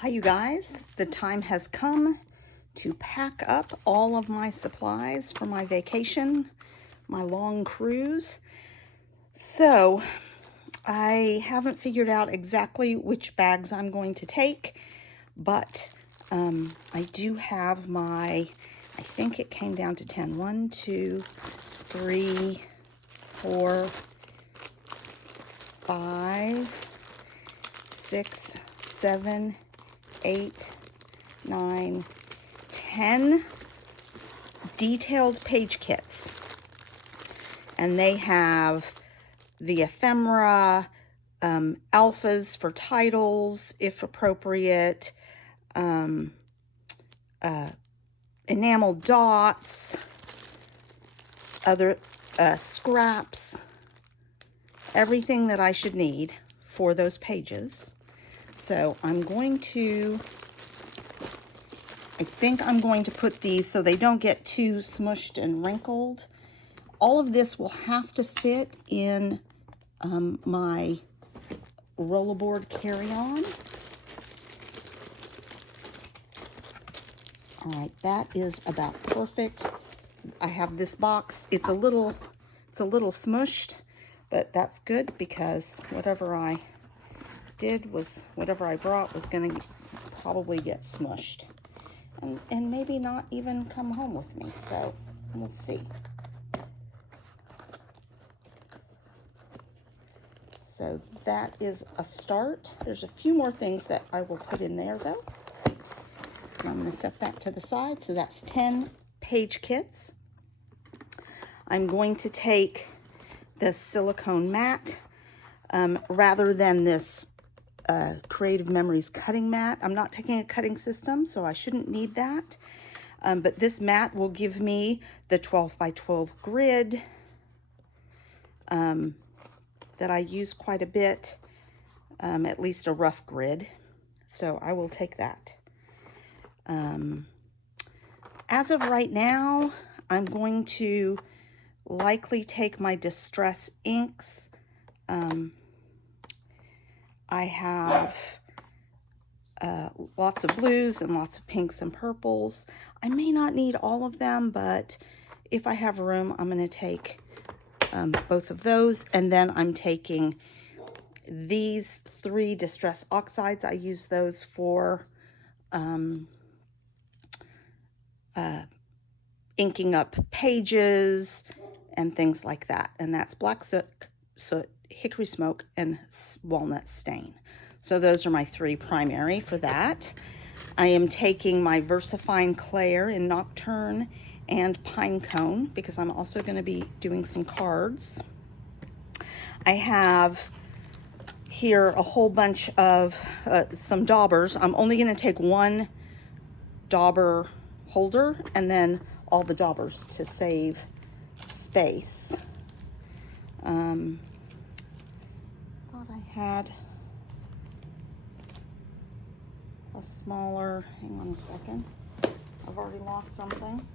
Hi you guys, the time has come to pack up all of my supplies for my vacation, my long cruise. So I haven't figured out exactly which bags I'm going to take, but I do have my, I think it came down to 10. 1, 2, 3, 4, 5, 6, 7, 8, 9, 10 detailed page kits. And they have the ephemera, alphas for titles, if appropriate, enamel dots, other scraps, everything that I should need for those pages. So I'm going to, I think I'm going to put these so they don't get too smushed and wrinkled. All of this will have to fit in my rollerboard carry-on. All right, that is about perfect. I have this box. It's a little smushed, but that's good because whatever I brought was going to probably get smushed and maybe not even come home with me. So we'll see. So that is a start. There's a few more things that I will put in there though. And I'm going to set that to the side. So that's 10 page kits. I'm going to take the silicone mat rather than this Creative Memories cutting mat. I'm not taking a cutting system, so I shouldn't need that. But this mat will give me the 12 by 12 grid that I use quite a bit, at least a rough grid. So I will take that. As of right now, I'm going to likely take my Distress inks. I have lots of blues and lots of pinks and purples. I may not need all of them, but if I have room, I'm going to take both of those. And then I'm taking these 3 Distress oxides. I use those for inking up pages and things like that. And that's black soot, hickory smoke, and walnut stain. So those are my 3 primary for that. I am taking my VersaFine Claire in Nocturne and Pinecone because I'm also going to be doing some cards. I have here a whole bunch of some daubers. I'm only going to take 1 dauber holder and then all the daubers to save space. Thought I had a smaller, hang on a second. I've already lost something.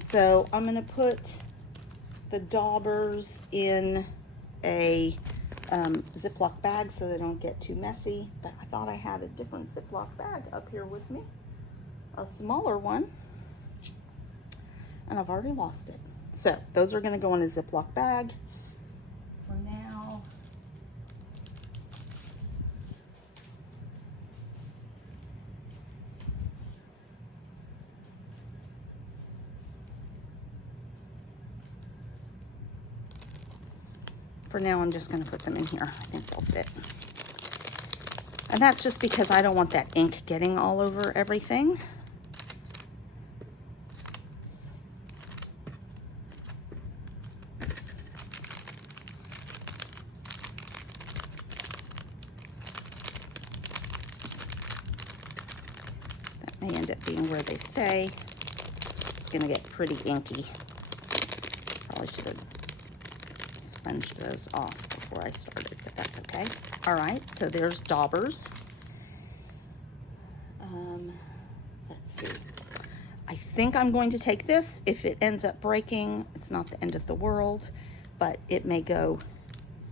So I'm going to put the daubers in a Ziploc bag so they don't get too messy. But I thought I had a different Ziploc bag up here with me, a smaller one, and I've already lost it. So those are going to go in a Ziploc bag for now. For now, I'm just going to put them in here. I think they'll fit. And that's just because I don't want that ink getting all over everything. That may end up being where they stay. It's going to get pretty inky. Probably should have sponged those off before I started, but that's okay. All right, so there's daubers. Let's see. I think I'm going to take this. If it ends up breaking, it's not the end of the world. but it may go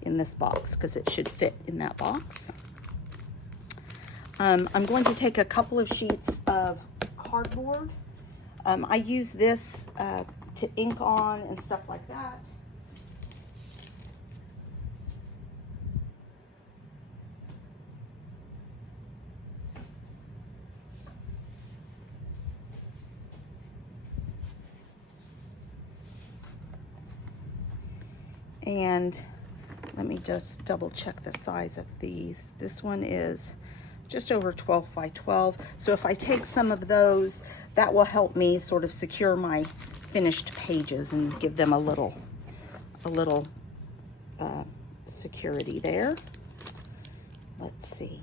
in this box because it should fit in that box. I'm going to take a couple of sheets of cardboard. I use this to ink on and stuff like that. And let me just double check the size of these. This one is just over 12 by 12. So if I take some of those, that will help me sort of secure my finished pages and give them a little security there. Let's see.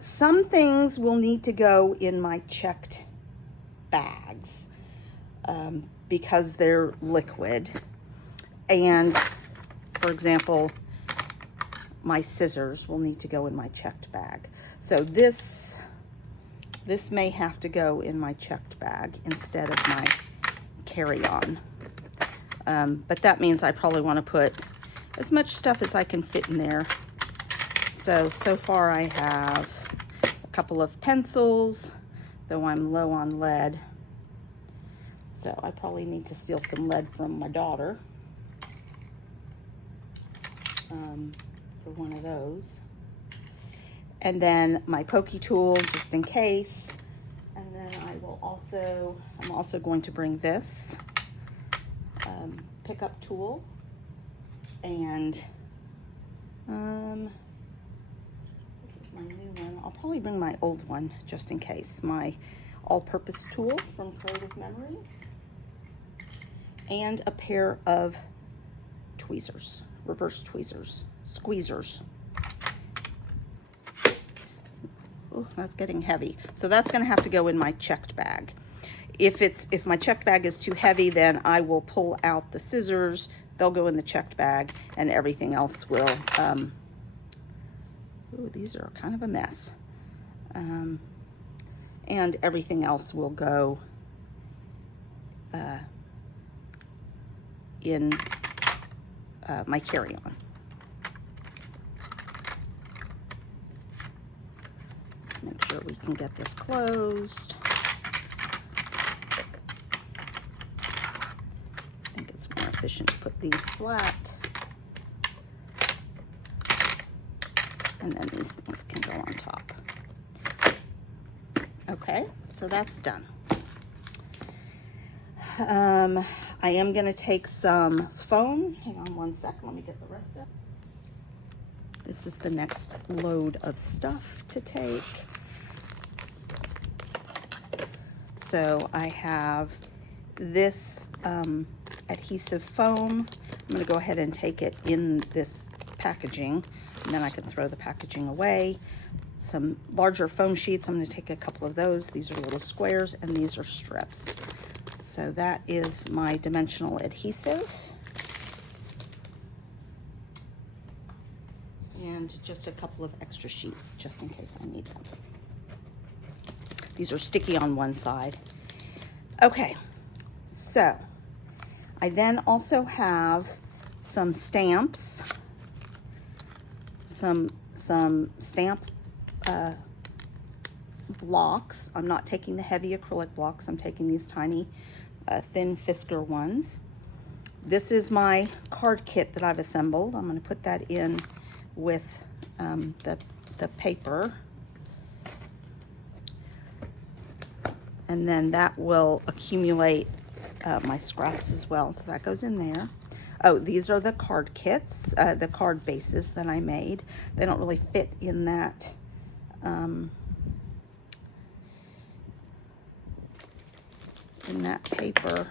Some things will need to go in my checked bags because they're liquid. And for example, my scissors will need to go in my checked bag. So this may have to go in my checked bag instead of my carry-on. But that means I probably want to put as much stuff as I can fit in there. So far I have a couple of pencils, though I'm low on lead. So I probably need to steal some lead from my daughter. For one of those. And then my pokey tool, just in case. And then I'm also going to bring this pickup tool. And this is my new one. I'll probably bring my old one just in case. My all-purpose tool from Creative Memories. And a pair of tweezers. Reverse tweezers, squeezers. Oh, that's getting heavy. So that's going to have to go in my checked bag. If my checked bag is too heavy, then I will pull out the scissors. They'll go in the checked bag, and everything else will. Ooh, these are kind of a mess. And everything else will go in my carry-on. Let's make sure we can get this closed. I think it's more efficient to put these flat. And then these things can go on top. Okay, so that's done. I am going to take some foam. Hang on one second. Let me get the rest of it. This is the next load of stuff to take. So I have this adhesive foam. I'm going to go ahead and take it in this packaging, and then I can throw the packaging away. Some larger foam sheets. I'm going to take a couple of those. These are little squares, and these are strips. So that is my dimensional adhesive. And just a couple of extra sheets, just in case I need them. These are sticky on one side. Okay, so I then also have some stamps, some stamp blocks. I'm not taking the heavy acrylic blocks. I'm taking these tiny thin Fisker ones. This is my card kit that I've assembled. I'm going to put that in with the paper, and then that will accumulate my scraps as well, so that goes in there. Oh, these are the card kits, the card bases that I made. They don't really fit in that paper,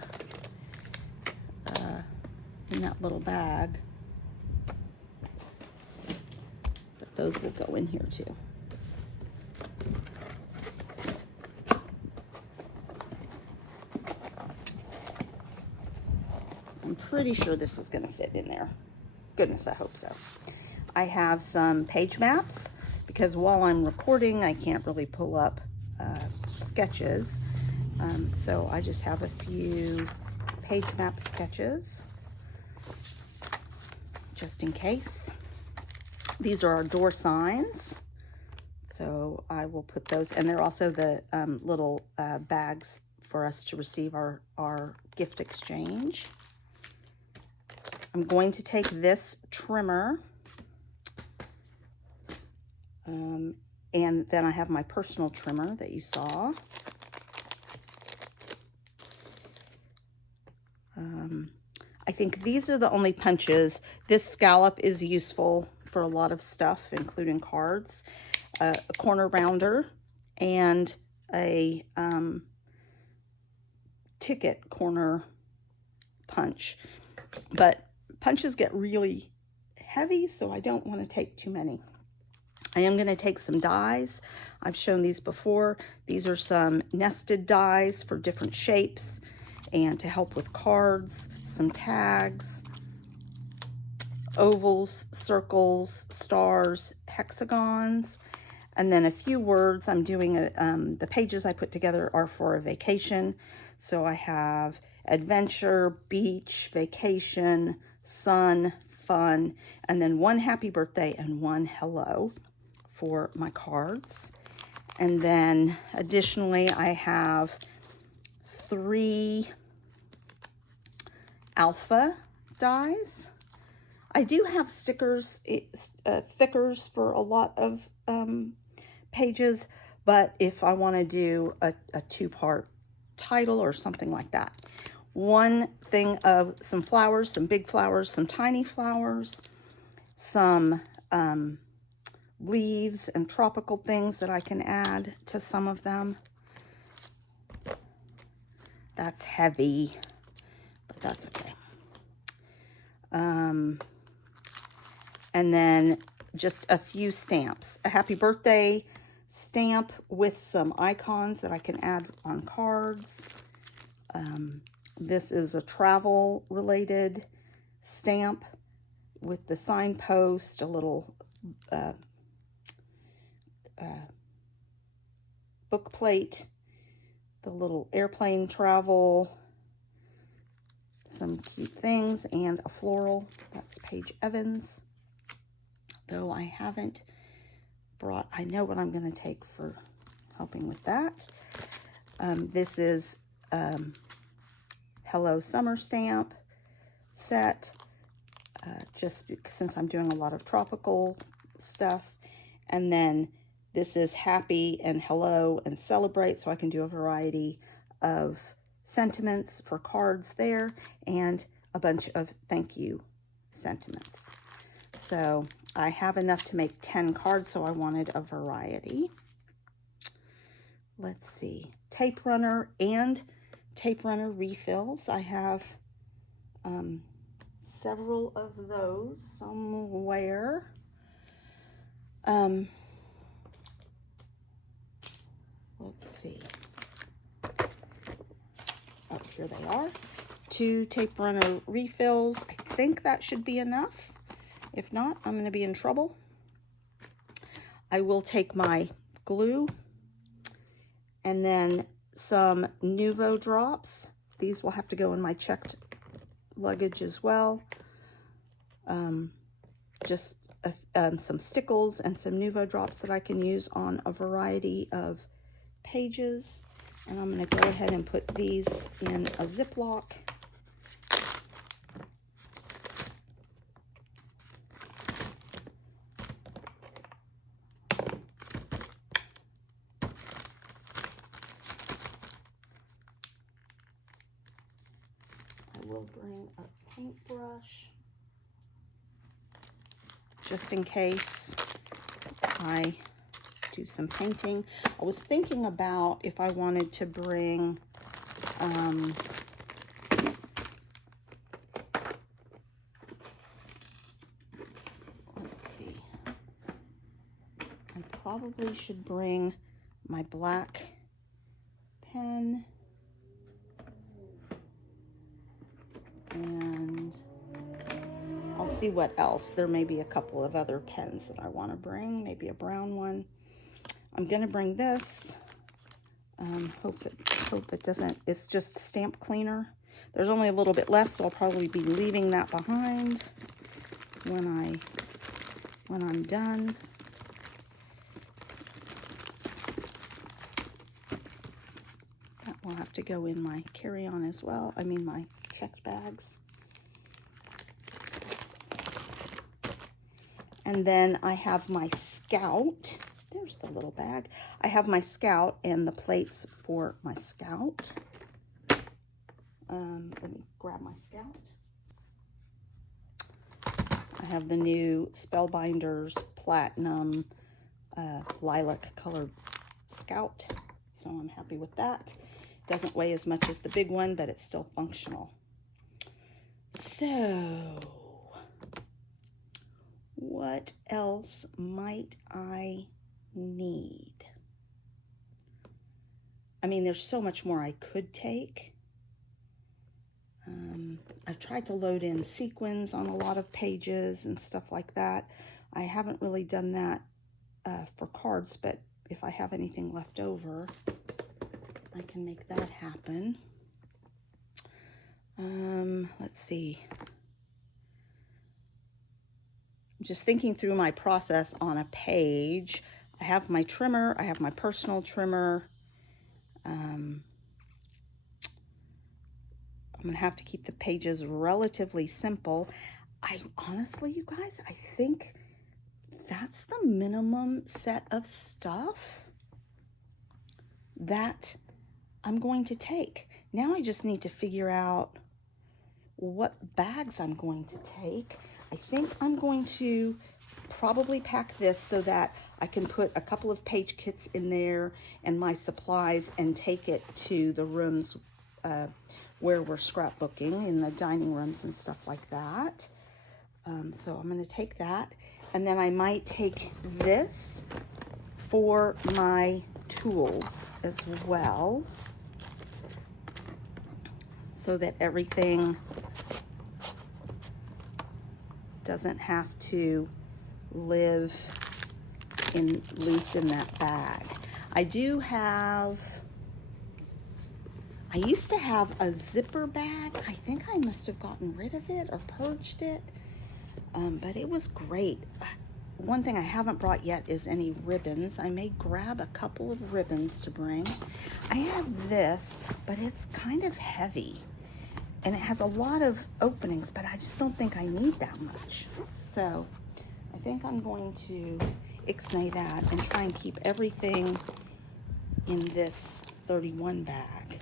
in that little bag. But those will go in here too. I'm pretty sure this is going to fit in there. Goodness, I hope so. I have some page maps because while I'm recording, I can't really pull up sketches. So I just have a few page map sketches. just in case. These are our door signs. So I will put those, and they're also the little bags for us to receive our gift exchange. I'm going to take this trimmer, and then I have my personal trimmer that you saw. I think these are the only punches. This scallop is useful for a lot of stuff, including cards, a corner rounder, and a ticket corner punch. But punches get really heavy, so I don't want to take too many. I am going to take some dies. I've shown these before. These are some nested dies for different shapes and to help with cards, some tags, ovals, circles, stars, hexagons, and then a few words. I'm doing the pages I put together are for a vacation. So I have adventure, beach, vacation, sun, fun, and then one happy birthday and one hello for my cards. And then additionally, I have 3 alpha dies. I do have stickers, thickers for a lot of pages, but if I want to do a 2-part title or something like that. One thing of some flowers, some big flowers, some tiny flowers, some leaves and tropical things that I can add to some of them. That's heavy, but that's okay. And then just a few stamps. A happy birthday stamp with some icons that I can add on cards. This is a travel related stamp with the signpost, a little book plate, the little airplane travel, some cute things, and a floral. That's Paige Evans. Though I haven't brought, I know what I'm going to take for helping with that. This is Hello Summer stamp set, just since I'm doing a lot of tropical stuff. And then this is happy and hello and celebrate, so I can do a variety of sentiments for cards there, and a bunch of thank you sentiments. So I have enough to make 10 cards, so I wanted a variety. Let's see, tape runner and tape runner refills. I have several of those somewhere. Let's see. Oh, here they are. 2 tape runner refills. I think that should be enough. If not, I'm going to be in trouble. I will take my glue and then some Nuvo drops. These will have to go in my checked luggage as well. Just some stickles and some Nuvo drops that I can use on a variety of pages. And I'm going to go ahead and put these in a Ziploc. I will bring a paintbrush just in case I do some painting. I was thinking about if I wanted to bring let's see, I probably should bring my black pen and I'll see what else. There may be a couple of other pens that I want to bring, maybe a brown one. I'm going to bring this. Hope it doesn't, it's just stamp cleaner. There's only a little bit left, so I'll probably be leaving that behind. when I'm done. That will have to go in my carry-on as well. I mean my checked bags. And then I have my Scout. There's the little bag. I have my Scout and the plates for my Scout. Let me grab my Scout. I have the new Spellbinders Platinum lilac colored Scout, so I'm happy with that. Doesn't weigh as much as the big one, but it's still functional. So, what else might I need? I mean, there's so much more I could take. I've tried to load in sequins on a lot of pages and stuff like that. I haven't really done that for cards, but if I have anything left over, I can make that happen. Let's see. I'm just thinking through my process on a page. I have my trimmer. I have my personal trimmer. I'm going to have to keep the pages relatively simple. Honestly, you guys, I think that's the minimum set of stuff that I'm going to take. Now I just need to figure out what bags I'm going to take. I think I'm going to probably pack this so that I can put a couple of page kits in there and my supplies and take it to the rooms where we're scrapbooking, in the dining rooms and stuff like that. So I'm going to take that, and then I might take this for my tools as well, so that everything doesn't have to live loose in that bag. I used to have a zipper bag. I think I must have gotten rid of it or purged it, but it was great. One thing I haven't brought yet is any ribbons. I may grab a couple of ribbons to bring. I have this, but it's kind of heavy, and it has a lot of openings, but I just don't think I need that much. So I think I'm going to ixnay that and try and keep everything in this 31 bag.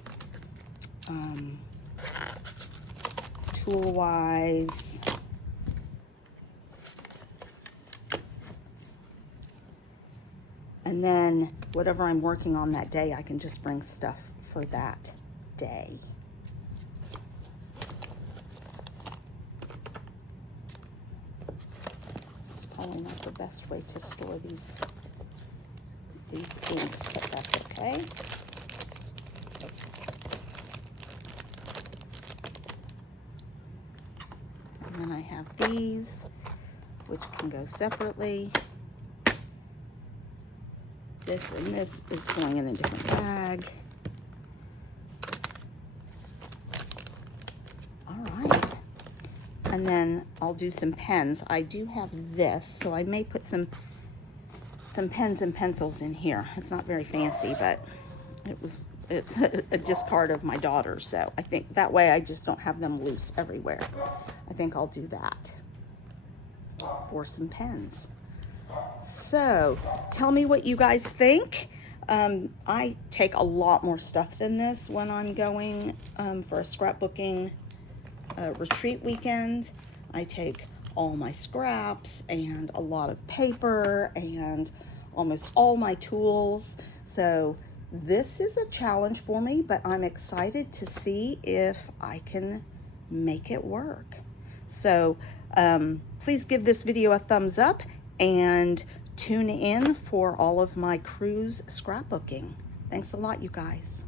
Tool-wise, and then whatever I'm working on that day, I can just bring stuff for that day. This is probably not the best way to store these inks, but that's okay. And then I have these, which can go separately. This and this is going in a different bag. All right. And then I'll do some pens. I do have this, so I may put some pens and pencils in here. It's not very fancy, but it's a discard of my daughter's, so I think that way I just don't have them loose everywhere. I think I'll do that for some pens. So tell me what you guys think. I take a lot more stuff than this when I'm going for a scrapbooking retreat weekend. I take all my scraps and a lot of paper and almost all my tools. So this is a challenge for me, but I'm excited to see if I can make it work. So please give this video a thumbs up and tune in for all of my cruise scrapbooking. Thanks a lot, you guys.